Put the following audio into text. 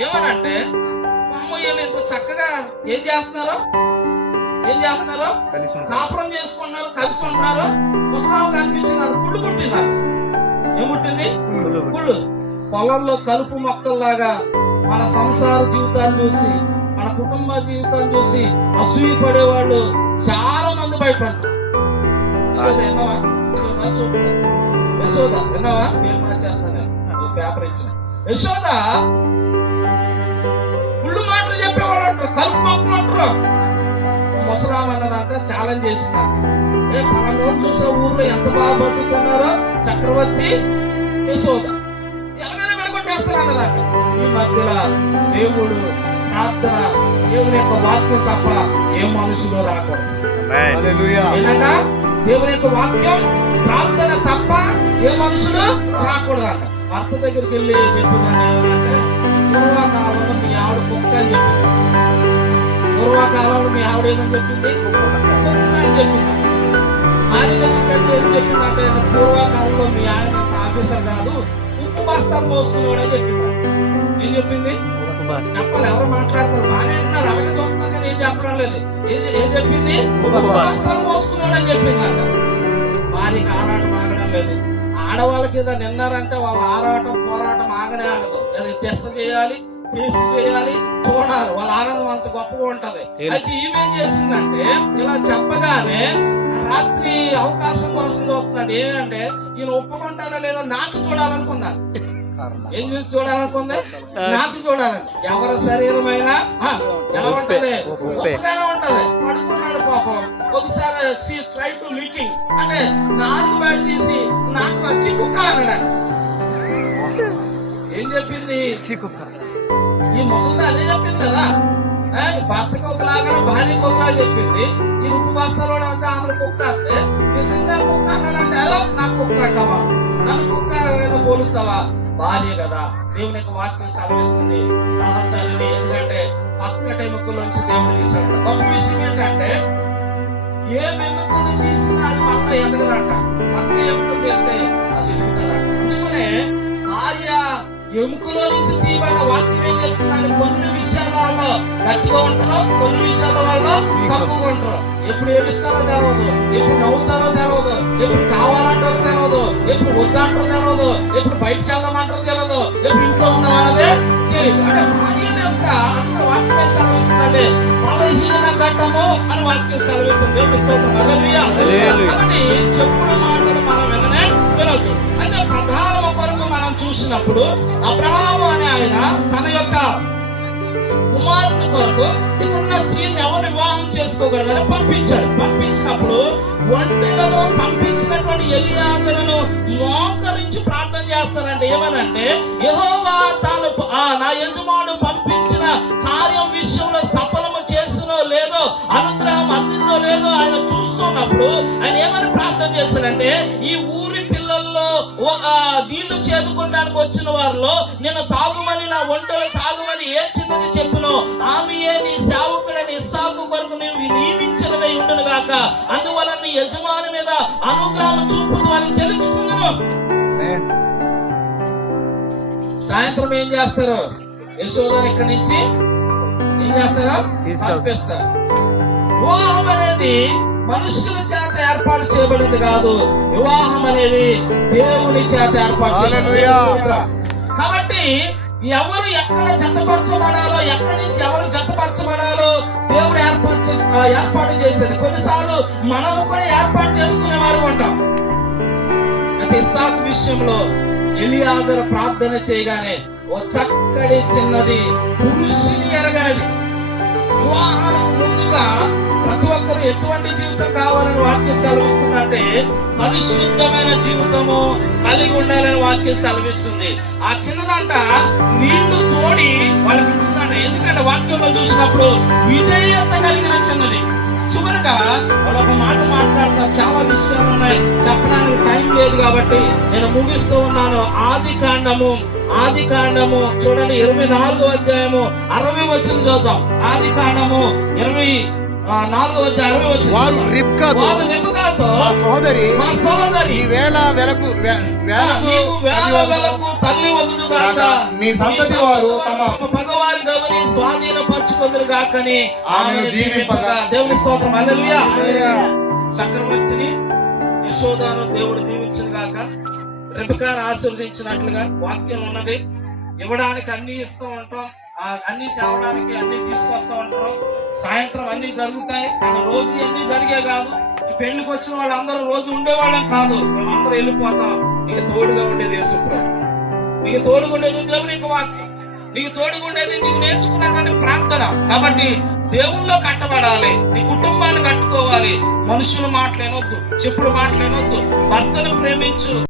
ఏమనంటే అమ్మయ్యలు ఇంత చక్కగా ఏం చేస్తున్నారు కాపురం చేసుకున్నారు, కలిసి ఉంటున్నారు. ముసలాం కనిపించినారు, కుళ్ళు పుట్టినారు. ఏం పుట్టింది? కుళ్ళు. పొలంలో కలుపు మొక్కల్లాగా మన సంసార జీవితాన్ని చూసి, మన కుటుంబ జీవితాన్ని చూసి అసూయ పడేవాళ్ళు చాలా మంది బయట ఉంటారు. విన్నావా? యశోద విన్నావా? నేను మార్చేస్తాను, పేపర్ ఇచ్చిన. యశోద కుళ్ళు మాటలు చెప్పేవాళ్ళు అంటారు, కలుపు మొక్కలు అంటారు. ముసలాం అన్నదంట ఛాలెంజ్ చేసిందంట, ఏ పలానోడు చూసే ఊర్లో ఎంత బాగా బతుకుతున్నారో చక్రవర్తి యశోద, ఎలాగైనా విడగొట్టేస్తారు అన్నదంట. ఈ మధ్యలో దేవుడు ప్రార్థన, దేవుని యొక్క వాక్యం తప్ప ఏ మనుషులు రాకూడదు. ఏంటంట? దేవుని యొక్క వాక్యం ప్రార్థన తప్ప ఏ మనుషులు రాకూడదు అంట. భర్త దగ్గరికి వెళ్ళి చెప్పుదాన్ని ఏమంటే, పూర్వకాలంలో మీ ఆవిడ కుక్క అని చెప్పింది. పూర్వకాలంలో మీ ఆవిడ ఏమని చెప్పింది? కుక్క అని చెప్పింది. ఆయన చెప్పిందంటే పూర్వకాలంలో మీ ఆయన ఆఫీసర్ కాదు, ఉప్పు బస్తాలు మోసుకునేవాడు అని చెప్పింది. ఏం చెప్పింది? చెప్పాలి, ఎవరు మాట్లాడతారు, బాగానే ఉన్నారు, అలాగే చూస్తున్నారు కానీ ఏం చెప్పడం లేదు. ఏం చెప్పింది? బస్తాలు మోసుకునేవాడు అని చెప్పింది అంట. వారికి ఆరాటం ఆగడం లేదు. ఆడవాళ్ళకి ఏదో నిన్నారంటే వాళ్ళ ఆరాటం పోరాటం ఆగనే ఆగదు. అది టెస్ట్ చేయాలి, టేస్ట్ చేయాలి, చూడాలి. వాళ్ళ ఆనందం అంత గొప్పగా ఉంటది. అయితే ఈమెం చేసిందంటే, ఇలా చెప్పగానే రాత్రి అవకాశం కోసం చూస్తున్నాడు. ఏంటంటే ఈయన ఒప్పుకుంటాడో లేదో నాకు చూడాలనుకుందా. ఏం చూసి చూడాలనుకుంది? నాకు చూడాలని. ఎవరి శరీరమైనా ఎలా ఉంటది? ఉప్పుగానే ఉంటది. పడుకున్నాడు పాపం. ఒకసారి ట్రై టు లీకింగ్ అంటే నాలుగు బయట తీసి నాకు వచ్చి కుక్క అన్నాడు. ఏం చెప్పింది? కుక్క. ఈ ముసలి అదే చెప్పింది కదా, భర్తకు ఒకలాగా భార్యకు ఒకలా చెప్పింది. ఈ ఉప్పు బస్తాలో అంతా ఆమె కుక్క అంతే. నిజంగా కుక్క అన్నాడంటే అదో నాకు కుక్క అంటావా, నన్ను కుక్క పోలుస్తావా? భార్య కదా. దేవుని యొక్క వాక్యం సెలవిస్తుంది సహచరుని, ఎందుకంటే పక్కట ఎముకలోంచి దేవుడు తీసాడు. గొప్ప విషయం ఏంటంటే ఏ ఎముకను తీసినా అది మళ్ళీ ఎదగదంట. పక్క ఎముకలు తీస్తే అది ఎదుగుతుందంట. అందుకనే భార్య ఎముకలో నుంచి తీయబడిన వాక్యం ఏం చెప్తున్నాను, కొన్ని విషయాల వాళ్ళు గట్టిగా ఉంటారు, కొన్ని విషయాల వాళ్ళు తక్కువగా ఉంటారు. ఎప్పుడు ఏడుస్తారో తెలవదు, ఎప్పుడు నవ్వుతారో తెలవదు, ఎప్పుడు కావాలంటారో తెలవదు, ఎప్పుడు వద్దంటారో తెలవదు, ఎప్పుడు బయటకు వెళ్దామంటారో తెలవదు, ఎప్పుడు ఇంట్లో ఉన్నామన్నదే తెలియదు. అంటే భార్య యొక్క అక్కడ వాక్యం సెలవిస్తుందంటే బలహీన ఘట్టము అని వాక్యం సెలవిస్తుంది. కాబట్టి చెప్పుడు మాటలు మనం విననే వినొద్దు. అయితే ప్రధానము కొరకు మనం చూసినప్పుడు అబ్రహాము అనే ఆయన తన యొక్క కుమారుని కొరకు ఇక్కడున్న స్త్రీని ఎవరు వివాహం చేసుకోకూడదని పంపించాడు. పంపించినప్పుడు ఒంటెలను పంపించినటువంటి ఎలియాజరును మోకరించి ప్రార్థన చేస్తారంటే ఏమనంటే, యెహోవా తాను నా యజమానుడు పంపించిన కార్యం విషయంలో సఫలము చేస్తున్నో లేదో, అనుగ్రహం అందిందో లేదో ఆయన చూస్తున్నప్పుడు ఆయన ఏమని ప్రార్థన చేస్తారంటే, ఈ ఊరి పిల్లల్లో నీళ్లు చేదుకోవడానికి వచ్చిన వారిలో నేను తాగుమని, నా ఒంటెలు తాగుమని ఏ చిన్నది చెప్పినో ఆమెయే నీ సేవకుడని ఇస్సాకు కొరకు నీవు నియమించినదై ఉండును గాక, అందువల్ల నీ యజమాని మీద అనుగ్రహం చూపుదు అని తెలుసుకుందును. సాయంత్రం ఏం చేస్తారు? యశోదను ఇక్కడి నుంచి ఏం చేస్తారో పంపిస్తారు. వివాహం అనేది మనుషుల చేత ఏర్పాటు చేయబడింది కాదు, వివాహం అనేది దేవుని చేత ఏర్పాటు చేయబడింది. కాబట్టి ఎవరు ఎక్కడ జతపరచబడాలో, ఎక్కడి నుంచి ఎవరు జతపరచబడాలో దేవుడు ఏర్పాటు చేసేది. కొన్నిసార్లు మనము కూడా ఏర్పాటు చేసుకునే వారు ఉంటాం. అయితే ఇస్సాకు విషయంలో ఎలియాజరు ప్రార్థన చేయగానే ఓ చక్కటి చిన్నది పురుషుని ఎరగనది. వివాహానికి ముందుగా ప్రతి ఒక్కరు ఎటువంటి జీవితం కావాలని వాక్యం సెలవిస్తుందంటే పరిశుద్ధమైన జీవితము కలిగి ఉండాలని వాక్యం సెలవిస్తుంది. ఆ చిన్నదంట నీళ్లు తోడి వాళ్ళకి ఇచ్చిందంట. ఎందుకంటే వాక్యంలో చూసినప్పుడు విధేయత కలిగిన చిన్నది. చివరిగా వాళ్ళు ఒక మాట మాట్లాడతారు. చాలా విషయాలు ఉన్నాయి, చెప్పడానికి టైం లేదు కాబట్టి నేను ముగిస్తూ ఉన్నాను. ఆది కాండము చూడండి, 24వ అధ్యాయము 60 వచనం చూద్దాం. ఆది కాండము 24వ అధ్యాయం 60 వచనం. వారు రిబ్కాతో మా సహోదరి ఈ వేళ వెలకు తల్లి వదులు గాక, నీ సంతతి వారు తమ మగవారి గమని స్వాధీనపరచుకుందరు గాకని ఆమెను దీవింపగా. దేవుని స్తోత్రం. హల్లెలూయా. చక్రవర్తిని యశోదాను దేవుడు దీవించిన గాక. రెబెకాను ఆశీర్వదించినట్లుగా వాక్యం ఉన్నది. ఇవ్వడానికి అన్ని ఇస్తూ ఉంటాం, అన్ని తేవడానికి అన్ని తీసుకొస్తా ఉంటారు. సాయంత్రం అన్ని జరుగుతాయి, కానీ రోజు అన్ని జరిగే కాదు. ఈ పెళ్లికి వచ్చిన వాళ్ళందరూ రోజు ఉండేవాళ్ళం కాదు, మేమందరూ వెళ్ళిపోతాం. నీకు తోడుగా ఉండేది యేసుప్రభు, నీకు తోడుగా ఉండేది దేవుని యొక్క వాక్యం, నీకు తోడుగా ఉండేది నీవు నేర్చుకున్నటువంటి ప్రార్థన. కాబట్టి దేవుల్లో కట్టబడాలి, నీ కుటుంబాన్ని కట్టుకోవాలి. మనుషులు మాటలేనొద్దు, చెప్పుడు మాటలేనొద్దు. భర్తను ప్రేమించు.